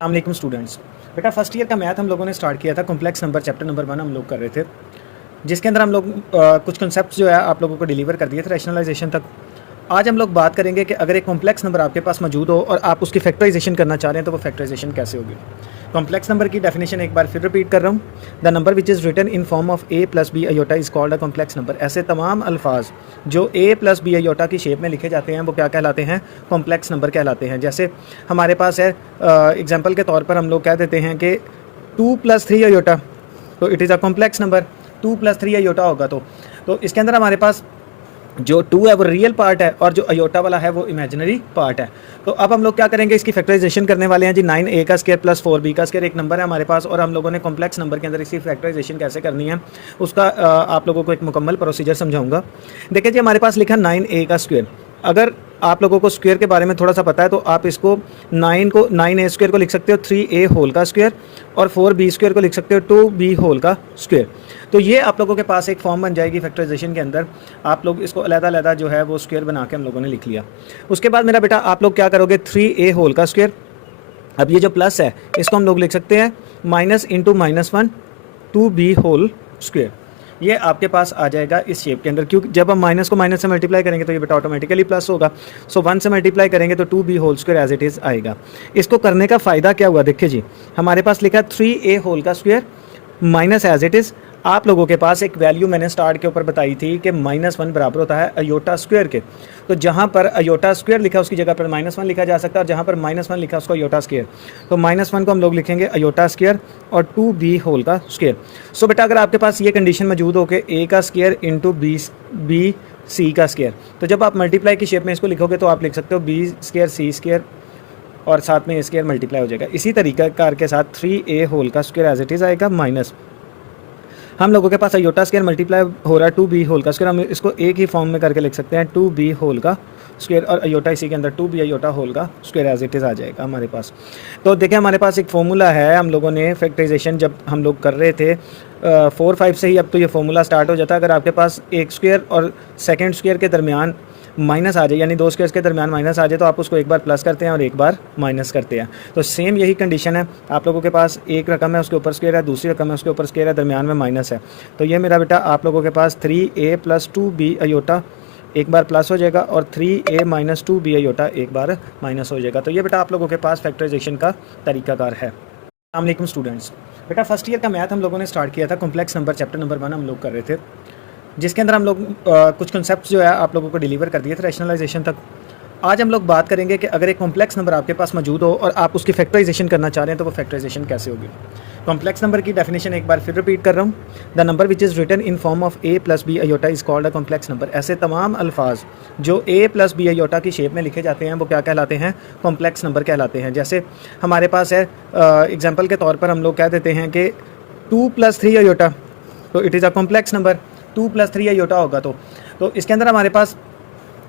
अस्सलाम स्टूडेंट्स। बेटा first year का मैथ हम लोगों ने स्टार्ट किया था। कॉम्प्लेक्स नंबर चैप्टर नंबर 1 हम लोग कर रहे थे, जिसके अंदर हम लोग कुछ कॉन्सेप्ट जो है आप लोगों को डिलीवर कर दिए थे रैशनलाइजेशन तक। आज हम लोग बात करेंगे कि अगर एक कॉम्प्लेक्स नंबर आपके पास मौजूद हो और आप उसकी फैक्टराइजेशन करना चाह रहे हैं तो वो फैक्टराइजेशन कैसे होगी। कॉम्प्लेक्स नंबर की डेफिनेशन एक बार फिर रिपीट कर रहा हूँ। The number which is written in form of a plus b iota is called a complex number. ऐसे तमाम अल्फाज जो ए प्लस बी अयोटा की शेप में लिखे जाते हैं वो क्या कहलाते हैं? कॉम्प्लेक्स नंबर कहलाते हैं। जैसे हमारे पास है एग्जाम्पल के तौर पर हम लोग कह देते हैं कि 2+3 अयोटा, तो it is a complex number. 2+3 iota होगा तो इसके अंदर हमारे पास जो 2 है वो रियल पार्ट है और जो अयोटा वाला है वो इमेजिनरी पार्ट है। तो अब हम लोग क्या करेंगे, इसकी फैक्टराइजेशन करने वाले हैं जी। 9a का स्क्वायर प्लस 4b का स्क्वायर एक नंबर है हमारे पास, और हम लोगों ने कॉम्प्लेक्स नंबर के अंदर इसकी फैक्टराइजेशन कैसे करनी है उसका आप लोगों को एक मुकम्मल प्रोसीजर समझाऊंगा। देखिए जी, हमारे पास लिखा 9a का स्क्वायर। अगर आप लोगों को स्क्वायर के बारे में थोड़ा सा पता है तो आप इसको 9a स्क्वायर को लिख सकते हो 3a होल का स्क्वायर, और 4b स्क्वायर को लिख सकते हो 2b होल का स्क्वायर। तो ये आप लोगों के पास एक फॉर्म बन जाएगी फैक्टराइजेशन के अंदर। आप लोग इसको अलग-अलग जो है वो स्क्वायर बना के हम लोगों ने लिख लिया। उसके बाद मेरा बेटा आप लोग क्या करोगे, 3a होल का स्क्वायर। अब ये जो प्लस है इसको हम लोग लिख सकते हैं minus into -1 2b whole square. ये आपके पास आ जाएगा इस शेप के अंदर, क्योंकि जब हम माइनस को माइनस से मल्टीप्लाई करेंगे तो ये बेटा ऑटोमेटिकली प्लस होगा। सो 1 से मल्टीप्लाई करेंगे तो 2b whole square as it is आएगा। इसको करने का फ़ायदा क्या हुआ, देखिए जी, हमारे पास लिखा 3a होल का square minus as it is. आप लोगों के पास एक वैल्यू मैंने स्टार्ट के ऊपर बताई थी कि -1 बराबर होता है अयोटा स्क्वायर के। तो जहाँ पर अयोटा स्क्वायर लिखा उसकी जगह पर -1 लिखा जा सकता है, और जहाँ पर -1 लिखा उसको अयोटा स्क्वायर। तो -1 को हम लोग लिखेंगे अयोटा स्क्वायर और 2b होल का स्क्वायर। सो बेटा अगर आपके पास ये कंडीशन मौजूद हो कि a का स्क्वायर इंटू बी सी का स्क्वायर, तो जब आप मल्टीप्लाई की शेप में इसको लिखोगे तो आप लिख सकते हो b स्क्वायर सी स्क्वायर और साथ में स्क्वायर मल्टीप्लाई हो जाएगा। इसी तरीका कार के साथ 3a होल का स्क्वायर एज इट इज़ आएगा माइनस, हम लोगों के पास अयोटा स्क्वायर मल्टीप्लाई हो रहा है 2b होल का स्क्वायर, हम इसको एक ही फॉर्म में करके लिख सकते हैं 2b होल का स्क्वायर, और अयोटा इसी के अंदर 2b अयोटा होल का स्क्वायर एज इट इज़ आ जाएगा हमारे पास। तो देखिए हमारे पास एक फॉर्मूला है, हम लोगों ने फैक्टराइजेशन जब हम लोग कर रहे थे 4-5 से ही अब तो ये फॉर्मूला स्टार्ट हो जाता है। अगर आपके पास एक स्क्वायर और सेकेंड स्क्वायर के दरमियान माइनस आ जाए, यानी दो स्क्वायर्स के दरमियान माइनस आ जाए, तो आप उसको एक बार प्लस करते हैं और एक बार माइनस करते हैं। तो सेम यही कंडीशन है, आप लोगों के पास एक रकम है उसके ऊपर स्क्वायर है, दूसरी रकम है उसके ऊपर स्क्वायर है, दरमियान में माइनस है। तो ये मेरा बेटा आप लोगों के पास 3a प्लस 2b अयोटा एक बार प्लस हो जाएगा, और 3a माइनस 2b अयोटा एक बार माइनस हो जाएगा। तो ये बेटा आप लोगों के पास फैक्टराइजेशन का तरीकाकार है। अस्सलाम वालेकुम स्टूडेंट्स। बेटा फर्स्ट ईयर का मैथ हम लोगों ने स्टार्ट किया था। कॉम्प्लेक्स नंबर चैप्टर नंबर 1 हम लोग कर रहे थे, जिसके अंदर हम लोग कुछ कॉन्सेप्ट जो है आप लोगों को डिलीवर कर दिए थे रैशनलाइजेशन तक। आज हम लोग बात करेंगे कि अगर एक कॉम्प्लेक्स नंबर आपके पास मौजूद हो और आप उसकी फैक्टराइजेशन करना चाह रहे हैं तो वो फैक्टराइजेशन कैसे होगी। कॉम्प्लेक्स नंबर की डेफिनेशन एक बार फिर रिपीट कर रहा हूँ। The number which is written in form of a plus b iota is called a complex number. ऐसे तमाम अल्फाज जो a प्लस बी अयोटा की शेप में लिखे जाते हैं वो क्या कहलाते हैं? कॉम्प्लेक्स नंबर कहलाते हैं। जैसे हमारे पास है एग्जाम्पल के तौर पर हम लोग कह देते हैं कि 2+3 अयोटा, तो it is a complex number. 2+3 iota होगा तो इसके अंदर हमारे पास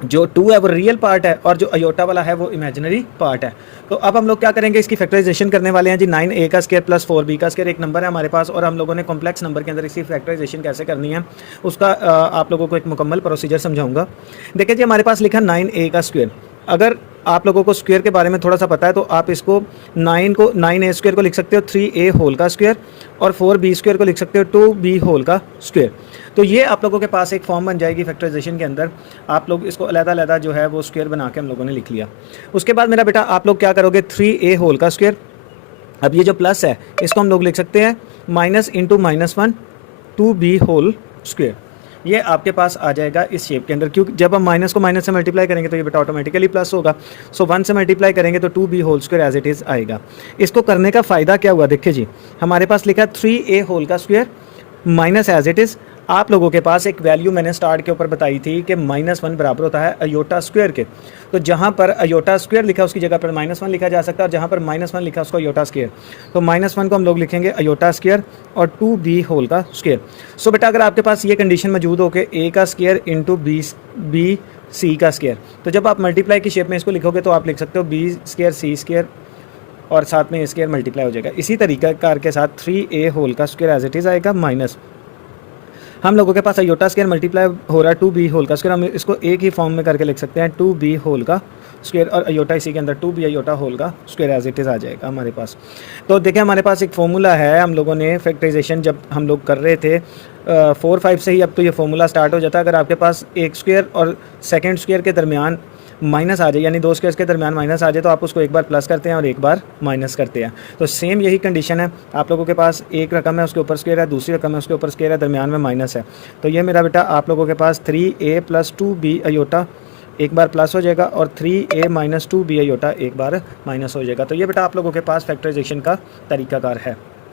जो 2 है वो रियल पार्ट है और जो अयोटा वाला है वो इमेजिनरी पार्ट है। तो अब हम लोग क्या करेंगे, इसकी फैक्टराइजेशन करने वाले हैं जी। 9a का स्क्वायर प्लस 4b का स्क्वायर एक नंबर है हमारे पास, और हम लोगों ने कॉम्प्लेक्स नंबर के अंदर इसकी फैक्टराइजेशन कैसे करनी है उसका आप लोगों को एक मुकम्मल प्रोसीजर समझाऊंगा। देखिए जी, हमारे पास लिखा 9a का स्क्वायर। अगर आप लोगों को स्क्वायर के बारे में थोड़ा सा पता है तो आप इसको 9a स्क्वायर को लिख सकते हो 3a होल का स्क्वायर, और 4b स्क्वायर को लिख सकते हो 2b होल का स्क्वायर। तो ये आप लोगों के पास एक फॉर्म बन जाएगी फैक्टराइजेशन के अंदर। आप लोग इसको अलग-अलग जो है वो स्क्वायर बना के हम लोगों ने लिख लिया। उसके बाद मेरा बेटा आप लोग क्या करोगे, 3a होल का स्क्वायर। अब ये जो प्लस है इसको हम लोग लिख सकते हैं minus into -1 2b whole square. ये आपके पास आ जाएगा इस शेप के अंदर, क्योंकि जब हम माइनस को माइनस से मल्टीप्लाई करेंगे तो ये बेटा ऑटोमेटिकली प्लस होगा। सो 1 से मल्टीप्लाई करेंगे तो 2b whole square as it is आएगा। इसको करने का फ़ायदा क्या हुआ, देखिए जी, हमारे पास लिखा 3a होल का square minus as it is. आप लोगों के पास एक वैल्यू मैंने स्टार्ट के ऊपर बताई थी कि -1 बराबर होता है अयोटा स्क्वायर के। तो जहाँ पर अयोटा स्क्वायर लिखा उसकी जगह पर -1 लिखा जा सकता है, और जहाँ पर -1 लिखा उसको अयोटा स्क्वायर। तो -1 को हम लोग लिखेंगे अयोटा स्क्वायर और 2b होल का स्क्वायर। सो बेटा अगर आपके पास ये कंडीशन मौजूद हो कि a का स्क्वायर इंटू बी सी का स्क्वायर, तो जब आप मल्टीप्लाई की शेप में इसको लिखोगे तो आप लिख सकते हो b स्क्वायर सी स्क्वायर और साथ में स्क्वायर मल्टीप्लाई हो जाएगा। इसी तरीका कार के साथ 3a होल का स्क्वायर एज इट इज़ आएगा माइनस, हम लोगों के पास अयोटा स्क्वायर मल्टीप्लाई हो रहा है 2b होल का स्क्वायर, हम इसको एक ही फॉर्म में करके लिख सकते हैं 2b होल का स्क्वायर और अयोटा इसी के अंदर 2b अयोटा होल का स्क्वायर एज इट इज़ आ जाएगा हमारे पास। तो देखिए हमारे पास एक फॉर्मूला है, हम लोगों ने फैक्टराइजेशन जब हम लोग कर रहे थे 4-5 से ही अब तो ये फॉर्मूला स्टार्ट हो जाता है। अगर आपके पास एक स्क्वायर और सेकेंड स्क्वायर के दरमियान माइनस आ जाए, यानी दो स्क्वायर्स के दरमियान माइनस आ जाए, तो आप उसको एक बार प्लस करते हैं और एक बार माइनस करते हैं। तो सेम यही कंडीशन है, आप लोगों के पास एक रकम है उसके ऊपर स्क्वायर है, दूसरी रकम है उसके ऊपर स्क्वायर है, दरमियान में माइनस है। तो ये मेरा बेटा आप लोगों के पास 3a + 2b अयोटा एक बार प्लस हो जाएगा और 3a - 2b अयोटा एक बार माइनस हो जाएगा। तो ये बेटा आप लोगों के पास फैक्टराइजेशन का तरीकाकार है।